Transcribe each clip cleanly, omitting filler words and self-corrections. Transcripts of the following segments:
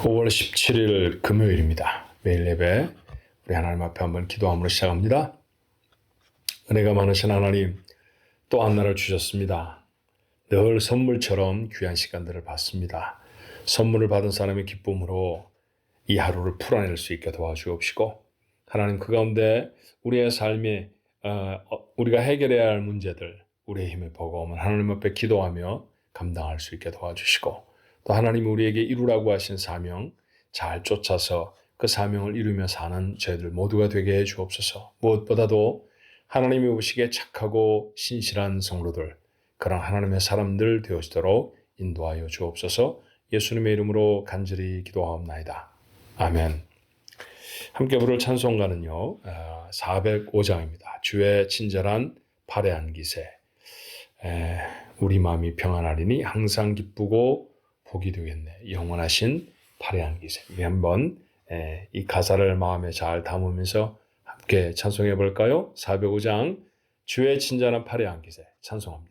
5월 17일 금요일입니다. 매일 예배 우리 하나님 앞에 한번 기도함으로 시작합니다. 은혜가 많으신 하나님, 또 한 날을 주셨습니다. 늘 선물처럼 귀한 시간들을 받습니다. 선물을 받은 사람의 기쁨으로 이 하루를 풀어낼 수 있게 도와주옵시고, 하나님 그 가운데 우리의 삶에 우리가 해결해야 할 문제들, 우리의 힘에 버거우면 하나님 앞에 기도하며 감당할 수 있게 도와주시고, 또 하나님이 우리에게 이루라고 하신 사명 잘 쫓아서 그 사명을 이루며 사는 저희들 모두가 되게 해 주옵소서. 무엇보다도 하나님이 보시기에 착하고 신실한 성도들, 그런 하나님의 사람들 되어지도록 인도하여 주옵소서. 예수님의 이름으로 간절히 기도하옵나이다. 아멘. 함께 부를 찬송가는요, 405장입니다. 주의 친절한 발해한 기세. 우리 마음이 평안하리니 항상 기쁘고 복이 되겠네. 영원하신 발해한 기세. 우리 한번 이 가사를 마음에 잘 담으면서 함께 찬송해 볼까요? 405장 주의 친절한 발해한 기세 찬송합니다.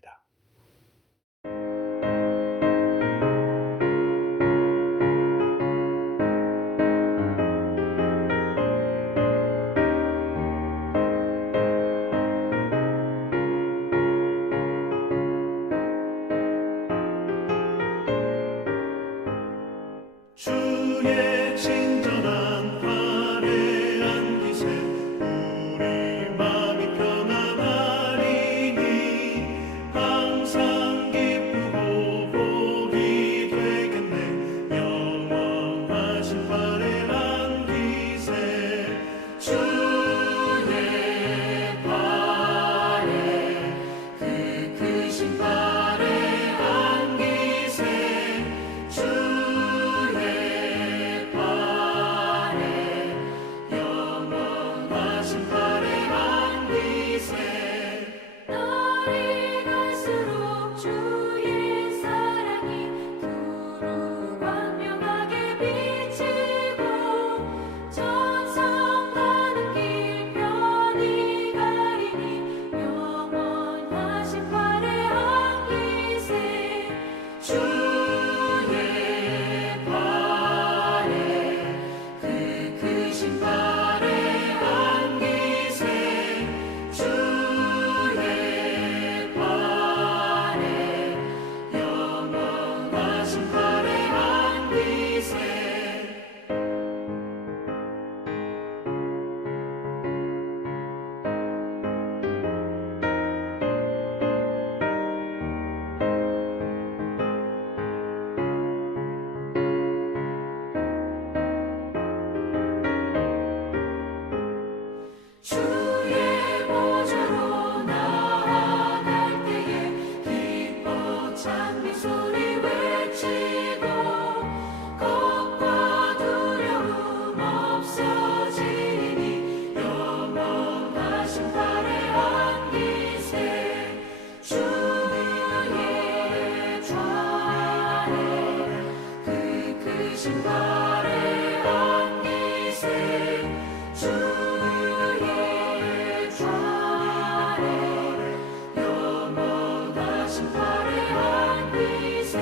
주의 친절한 발해한 기세 우리 마음이 평안하리니 항상 기쁘고 복이 되겠네. 영원하신 발해한 기세 주의 발해 그 크신 발해한 기세 날이 갈수록 주의 사랑이 두루 광명하게 비치고 천성 가는 길 편히 가리니 영원하신 발해한 기세 주의 발해 그 크신 발해한 기세 주의 발해 영원하신 발해한 기세 주의 보좌로 나아갈 때에 기뻐 찬미 소리 외치고 겁과 두려움 없어지니 영원하신 발해한 기세 주의 좌에 그 크신 발해한 기세 주의 좌에 영원하신 발해한 기세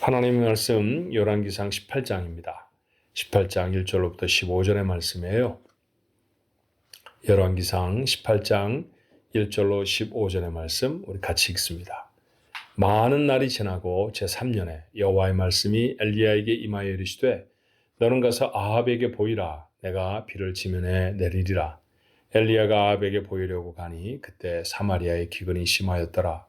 하나님의 말씀 열왕기상 18장입니다. 18장 1절로부터 15절의 말씀이에요. 열왕기상 18장 1절로 15절의 말씀 우리 같이 읽습니다. 많은 날이 지나고 제3년에 여호와의 말씀이 엘리야에게 임하여 이르시되 너는 가서 아합에게 보이라. 내가 비를 지면에 내리리라. 엘리야가 아합에게 보이려고 가니 그때 사마리아의 기근이 심하였더라.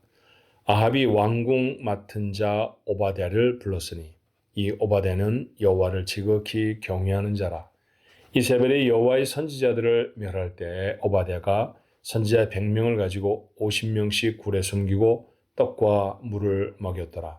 아합이 왕궁 맡은 자 오바댜를 불렀으니 이 오바댜는 여호와를 지극히 경외하는 자라. 이세벨이 여호와의 선지자들을 멸할 때 오바댜가 선지자 100명을 가지고 50명씩 굴에 숨기고 떡과 물을 먹였더라.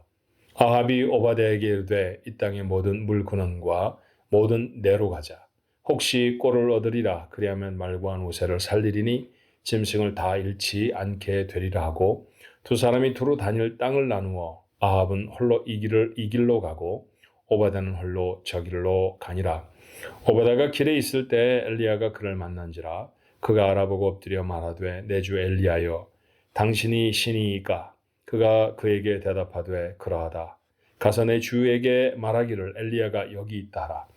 아합이 오바댜에게 이르되 이 땅의 모든 물 근원과 모든 내로 가자. 혹시 꼴을 얻으리라. 그리하면 말구한 우세를 살리리니 짐승을 다 잃지 않게 되리라 하고 두 사람이 두루 다닐 땅을 나누어 아합은 홀로 이 길로 가고 오바댜는 홀로 저 길로 가니라. 오바댜가 길에 있을 때 엘리야가 그를 만난지라. 그가 알아보고 엎드려 말하되 내 주 엘리야여 당신이 신이이까? 그가 그에게 대답하되 그러하다. 가서 내 주에게 말하기를 엘리야가 여기 있다 하라.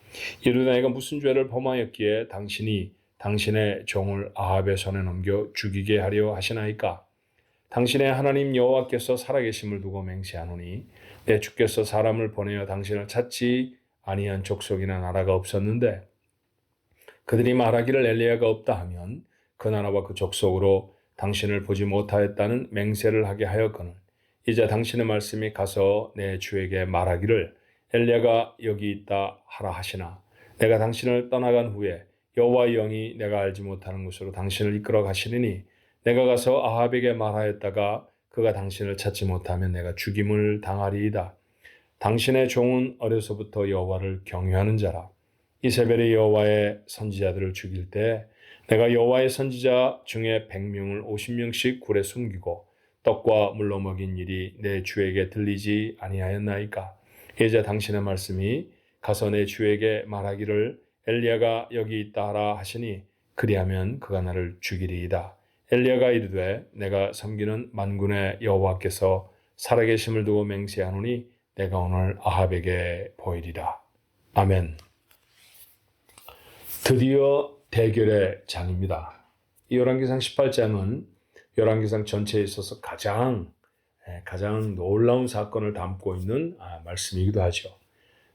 이르되 내가 무슨 죄를 범하였기에 당신이 당신의 종을 아합의 손에 넘겨 죽이게 하려 하시나이까? 당신의 하나님 여호와께서 살아계심을 두고 맹세하노니 내 주께서 사람을 보내어 당신을 찾지 아니한 족속이나 나라가 없었는데 그들이 말하기를 엘리야가 없다 하면 그 나라와 그 족속으로 당신을 보지 못하였다는 맹세를 하게 하였거늘 이제 당신의 말씀이 가서 내 주에게 말하기를 엘리야가 여기 있다 하라 하시나 내가 당신을 떠나간 후에 여호와의 영이 내가 알지 못하는 곳으로 당신을 이끌어 가시리니 내가 가서 아합에게 말하였다가 그가 당신을 찾지 못하면 내가 죽임을 당하리이다. 당신의 종은 어려서부터 여호와를 경외하는 자라. 이세벨이 여호와의 선지자들을 죽일 때 내가 여호와의 선지자 중에 100명을 50명씩 굴에 숨기고 떡과 물로 먹인 일이 내 주에게 들리지 아니하였나이까? 이제 당신의 말씀이 가서 내 주에게 말하기를 엘리야가 여기 있다 하라 하시니 그리하면 그가 나를 죽이리이다. 엘리야가 이르되 내가 섬기는 만군의 여호와께서 살아계심을 두고 맹세하노니 내가 오늘 아합에게 보이리라. 아멘. 드디어 대결의 장입니다. 이 열왕기상 18장은 열왕기상 전체에 있어서 가장 놀라운 사건을 담고 있는 말씀이기도 하죠.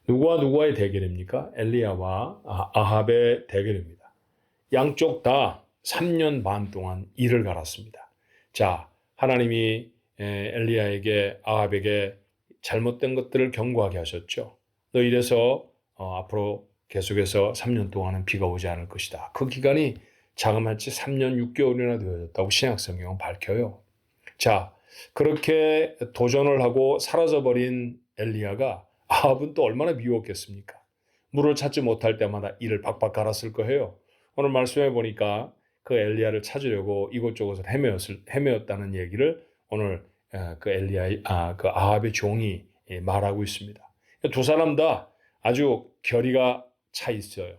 누구와의 대결입니까? 엘리야와 아합의 대결입니다. 양쪽 다 3년 반 동안 이를 갈았습니다. 자, 하나님이 엘리야에게 아합에게 잘못된 것들을 경고하게 하셨죠. 너 이래서 앞으로 계속해서 3년 동안은 비가 오지 않을 것이다. 그 기간이 자그마치 3년 6개월이나 되어졌다고 신약성경은 밝혀요. 자, 그렇게 도전을 하고 사라져버린 엘리야가 아합은 또 얼마나 미웠겠습니까? 물을 찾지 못할 때마다 이를 박박 갈았을 거예요. 오늘 말씀해 보니까 그 엘리야를 찾으려고 이곳저곳을 헤매었다는 얘기를 오늘 그 아합의 종이 말하고 있습니다. 두 사람 다 아주 결의가 차 있어요.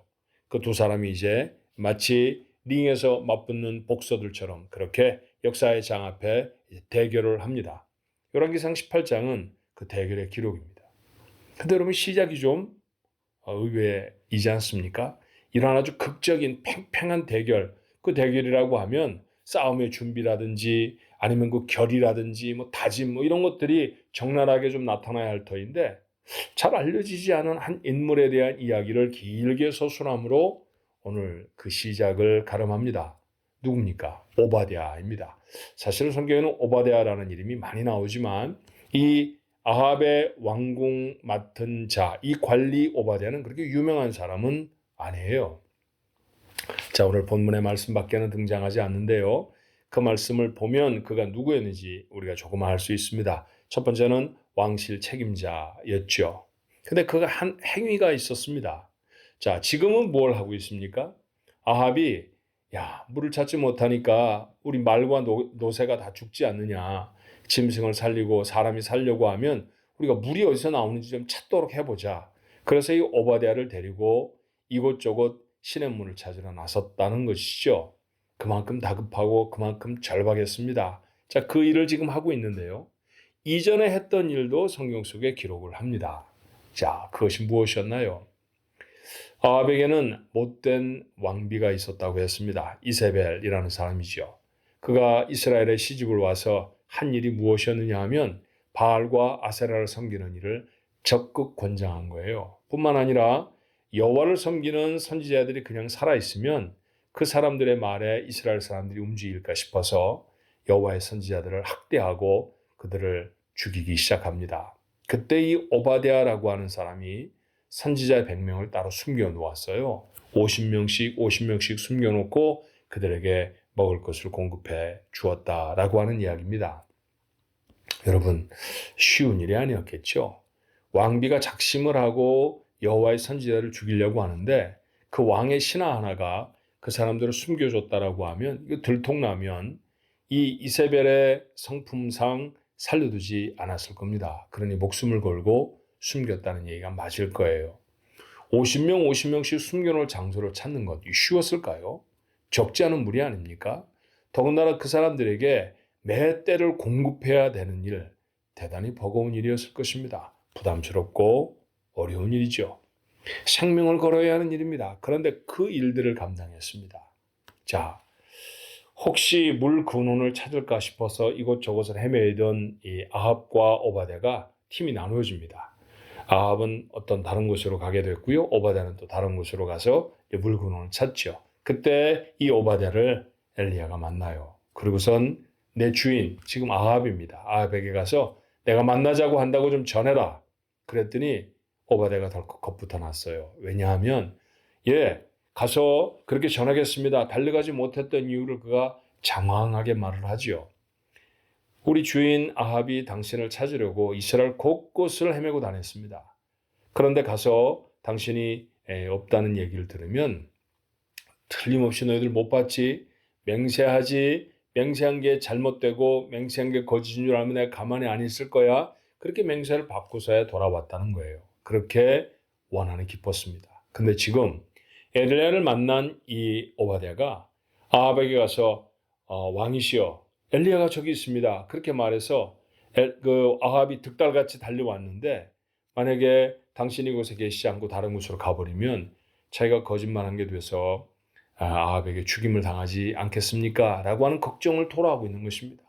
그 두 사람이 이제 마치 링에서 맞붙는 복서들처럼 그렇게 역사의 장 앞에 대결을 합니다. 열왕기상 18장은 그 대결의 기록입니다. 근데 여러분 시작이 좀 의외이지 않습니까? 이런 아주 극적인 팽팽한 대결, 그 대결이라고 하면 싸움의 준비라든지 아니면 그 결의라든지 뭐 다짐 뭐 이런 것들이 적나라하게 좀 나타나야 할 터인데 잘 알려지지 않은 한 인물에 대한 이야기를 길게 서술함으로 오늘 그 시작을 가름합니다. 누굽니까? 오바댜입니다. 사실 성경에는 오바댜라는 이름이 많이 나오지만 이 아합의 왕궁 맡은 자, 이 관리 오바댜는 그렇게 유명한 사람은 아니에요. 자, 오늘 본문의 말씀밖에는 등장하지 않는데요. 그 말씀을 보면 그가 누구였는지 우리가 조금 알 수 있습니다. 첫 번째는 왕실 책임자였죠. 근데 그가 한 행위가 있었습니다. 자, 지금은 뭘 하고 있습니까? 아합이 물을 찾지 못하니까 우리 말과 노새가 다 죽지 않느냐. 짐승을 살리고 사람이 살려고 하면 우리가 물이 어디서 나오는지 좀 찾도록 해보자. 그래서 이 오바댜를 데리고 이곳저곳 시냇물을 찾으러 나섰다는 것이죠. 그만큼 다급하고 그만큼 절박했습니다. 자, 그 일을 지금 하고 있는데요. 이전에 했던 일도 성경 속에 기록을 합니다. 자, 그것이 무엇이었나요? 아합에게는 못된 왕비가 있었다고 했습니다. 이세벨이라는 사람이죠. 그가 이스라엘에 시집을 와서 한 일이 무엇이었느냐 하면 바알과 아세라를 섬기는 일을 적극 권장한 거예요. 뿐만 아니라 여호와를 섬기는 선지자들이 그냥 살아있으면 그 사람들의 말에 이스라엘 사람들이 움직일까 싶어서 여호와의 선지자들을 학대하고 그들을 죽이기 시작합니다. 그때 이 오바댜라고 하는 사람이 선지자 100명을 따로 숨겨 놓았어요. 50명씩 숨겨놓고 그들에게 먹을 것을 공급해 주었다라고 하는 이야기입니다. 여러분, 쉬운 일이 아니었겠죠. 왕비가 작심을 하고 여호와의 선지자를 죽이려고 하는데 그 왕의 신하 하나가 그 사람들을 숨겨줬다라고 하면 이거 들통나면 이 이세벨의 성품상 살려두지 않았을 겁니다. 그러니 목숨을 걸고 숨겼다는 얘기가 맞을 거예요. 50명씩 숨겨놓을 장소를 찾는 것 쉬웠을까요? 적지 않은 무리 아닙니까? 더군다나 그 사람들에게 매 때를 공급해야 되는 일, 대단히 버거운 일이었을 것입니다. 부담스럽고 어려운 일이죠. 생명을 걸어야 하는 일입니다. 그런데 그 일들을 감당했습니다. 자, 혹시 물 근원을 찾을까 싶어서 이곳저곳을 헤매던 이 아합과 오바댜가 팀이 나누어집니다. 아합은 어떤 다른 곳으로 가게 됐고요. 오바댜는 또 다른 곳으로 가서 물 근원을 찾죠. 그때 이 오바댜를 엘리야가 만나요. 그리고선 내 주인, 지금 아합입니다. 아합에게 가서 내가 만나자고 한다고 좀 전해라. 그랬더니 오바댜가 덜컥 겁부터 났어요. 왜냐하면 가서 그렇게 전하겠습니다. 달려가지 못했던 이유를 그가 장황하게 말을 하지요. 우리 주인 아합이 당신을 찾으려고 이스라엘 곳곳을 헤매고 다녔습니다. 그런데 가서 당신이 없다는 얘기를 들으면 틀림없이 너희들 못 봤지? 맹세한 게 잘못되고 맹세한 게 거짓인 줄 알면 내가 가만히 안 있을 거야. 그렇게 맹세를 받고서야 돌아왔다는 거예요. 그렇게 원한이 깊었습니다. 근데 지금 엘리야를 만난 이 오바댜가 아합에게 가서 왕이시여 엘리야가 저기 있습니다. 그렇게 말해서 그 아합이 득달같이 달려왔는데 만약에 당신이 이곳에 계시지 않고 다른 곳으로 가버리면 자기가 거짓말한 게 돼서 아합에게 죽임을 당하지 않겠습니까? 라고 하는 걱정을 토로하고 있는 것입니다.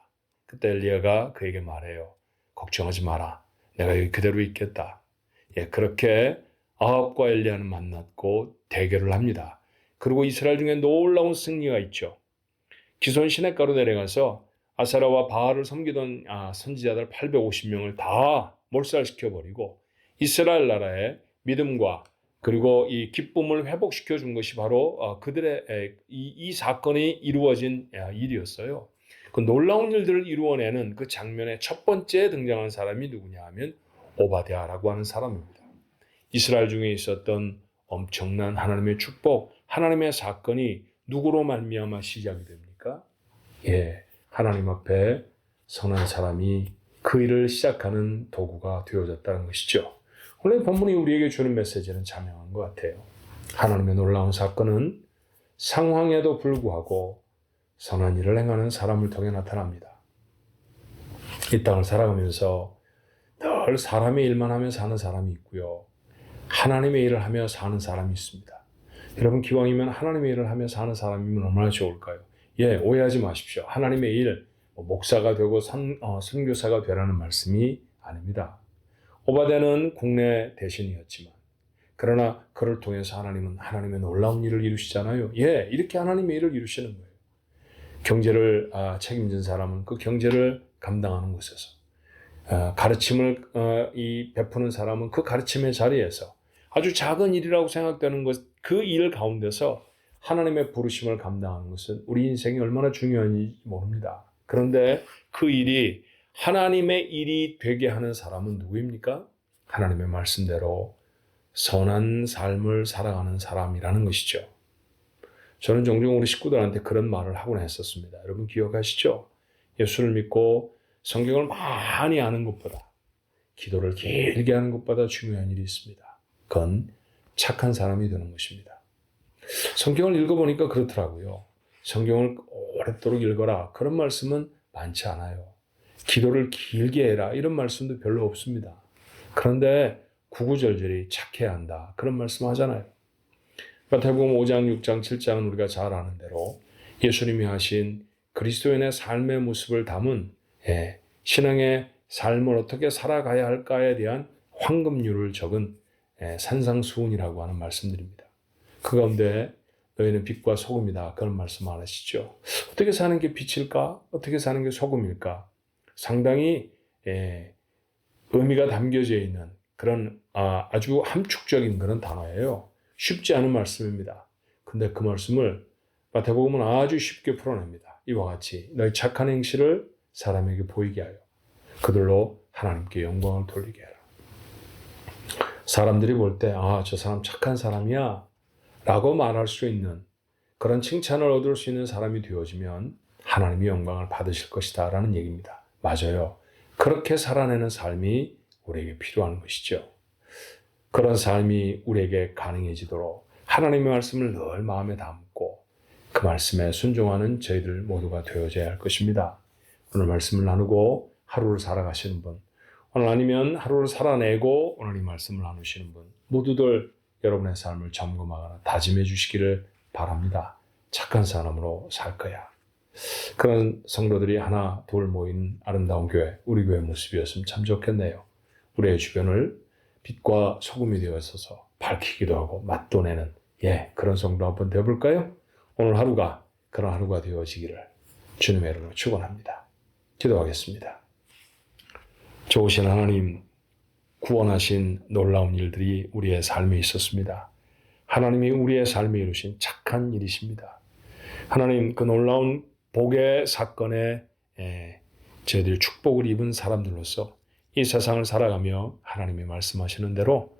그때 엘리야가 그에게 말해요. 걱정하지 마라. 내가 여기 그대로 있겠다. 그렇게 아합과 엘리야는 만났고 대결을 합니다. 그리고 이스라엘 중에 놀라운 승리가 있죠. 기손 시냇가로 내려가서 아세라와 바알을 섬기던 선지자들 850명을 다 몰살시켜버리고 이스라엘 나라의 믿음과 그리고 이 기쁨을 회복시켜 준 것이 바로 그들의 이 사건이 이루어진 일이었어요. 그 놀라운 일들을 이루어내는 그 장면에 첫 번째 등장한 사람이 누구냐 하면 오바댜라고 하는 사람입니다. 이스라엘 중에 있었던 엄청난 하나님의 축복, 하나님의 사건이 누구로 말미암아 시작이 됩니까? 하나님 앞에 선한 사람이 그 일을 시작하는 도구가 되어졌다는 것이죠. 오늘 본문이 우리에게 주는 메시지는 자명한 것 같아요. 하나님의 놀라운 사건은 상황에도 불구하고 선한 일을 행하는 사람을 통해 나타납니다. 이 땅을 살아가면서 늘 사람의 일만 하며 사는 사람이 있고요. 하나님의 일을 하며 사는 사람이 있습니다. 여러분 기왕이면 하나님의 일을 하며 사는 사람이면 얼마나 좋을까요? 오해하지 마십시오. 하나님의 일, 목사가 되고 선교사가 되라는 말씀이 아닙니다. 오바댜는 국내 대신이었지만 그러나 그를 통해서 하나님은 하나님의 놀라운 일을 이루시잖아요. 이렇게 하나님의 일을 이루시는 거예요. 경제를 책임진 사람은 그 경제를 감당하는 곳에서 가르침을 베푸는 사람은 그 가르침의 자리에서 아주 작은 일이라고 생각되는 그 일 가운데서 하나님의 부르심을 감당하는 것은 우리 인생이 얼마나 중요한지 모릅니다. 그런데 그 일이 하나님의 일이 되게 하는 사람은 누구입니까? 하나님의 말씀대로 선한 삶을 살아가는 사람이라는 것이죠. 저는 종종 우리 식구들한테 그런 말을 하곤 했었습니다. 여러분 기억하시죠? 예수를 믿고 성경을 많이 아는 것보다 기도를 길게 하는 것보다 중요한 일이 있습니다. 그건 착한 사람이 되는 것입니다. 성경을 읽어보니까 그렇더라고요. 성경을 오랫도록 읽어라. 그런 말씀은 많지 않아요. 기도를 길게 해라. 이런 말씀도 별로 없습니다. 그런데 구구절절히 착해야 한다. 그런 말씀 하잖아요. 마태복음 5장, 6장, 7장은 우리가 잘 아는 대로 예수님이 하신 그리스도인의 삶의 모습을 담은 신앙의 삶을 어떻게 살아가야 할까에 대한 황금률을 적은 산상수훈이라고 하는 말씀들입니다. 그 가운데 너희는 빛과 소금이다. 그런 말씀 안 하시죠. 어떻게 사는 게 빛일까? 어떻게 사는 게 소금일까? 상당히 의미가 담겨져 있는 그런 아주 함축적인 그런 단어예요. 쉽지 않은 말씀입니다. 근데 그 말씀을 마태복음은 아주 쉽게 풀어냅니다. 이와 같이 너희 착한 행실을 사람에게 보이게 하여 그들로 하나님께 영광을 돌리게 하라. 사람들이 볼 때 저 사람 착한 사람이야 라고 말할 수 있는 그런 칭찬을 얻을 수 있는 사람이 되어지면 하나님이 영광을 받으실 것이다 라는 얘기입니다. 맞아요. 그렇게 살아내는 삶이 우리에게 필요한 것이죠. 그런 삶이 우리에게 가능해지도록 하나님의 말씀을 늘 마음에 담고 그 말씀에 순종하는 저희들 모두가 되어져야 할 것입니다. 오늘 말씀을 나누고 하루를 살아가시는 분, 오늘 아니면 하루를 살아내고 오늘 이 말씀을 나누시는 분, 모두들 여러분의 삶을 점검하거나 다짐해 주시기를 바랍니다. 착한 사람으로 살 거야. 그런 성도들이 하나 둘 모인 아름다운 교회, 우리 교회 모습이었으면 참 좋겠네요. 우리의 주변을 빛과 소금이 되어 있어서 밝히기도 하고 맛도 내는 그런 성도 한번 되어볼까요? 오늘 하루가 그런 하루가 되어지기를 주님의 이름으로 축원합니다. 기도하겠습니다. 좋으신 하나님, 구원하신 놀라운 일들이 우리의 삶에 있었습니다. 하나님이 우리의 삶에 이루신 착한 일이십니다. 하나님, 그 놀라운 복의 사건에 저희들이 축복을 입은 사람들로서 이 세상을 살아가며 하나님이 말씀하시는 대로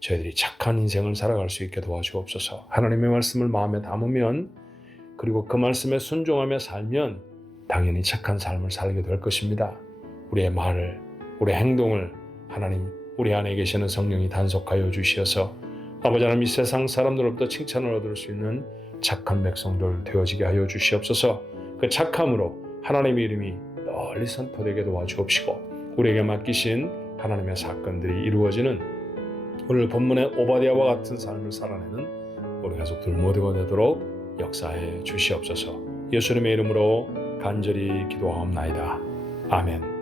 저희들이 착한 인생을 살아갈 수 있게 도와주옵소서. 하나님의 말씀을 마음에 담으면, 그리고 그 말씀에 순종하며 살면 당연히 착한 삶을 살게 될 것입니다. 우리의 말을, 우리의 행동을 하나님, 우리 안에 계시는 성령이 단속하여 주시어서 아버지 하나님, 이 세상 사람들로부터 칭찬을 얻을 수 있는 착한 백성들 되어지게 하여 주시옵소서. 그 착함으로 하나님의 이름이 널리 선포되게 도와주옵시고 우리에게 맡기신 하나님의 사건들이 이루어지는 오늘 본문의 오바댜와 같은 삶을 살아내는 우리 가족들 모두가 되도록 역사해 주시옵소서. 예수님의 이름으로 간절히 기도하옵나이다. 아멘.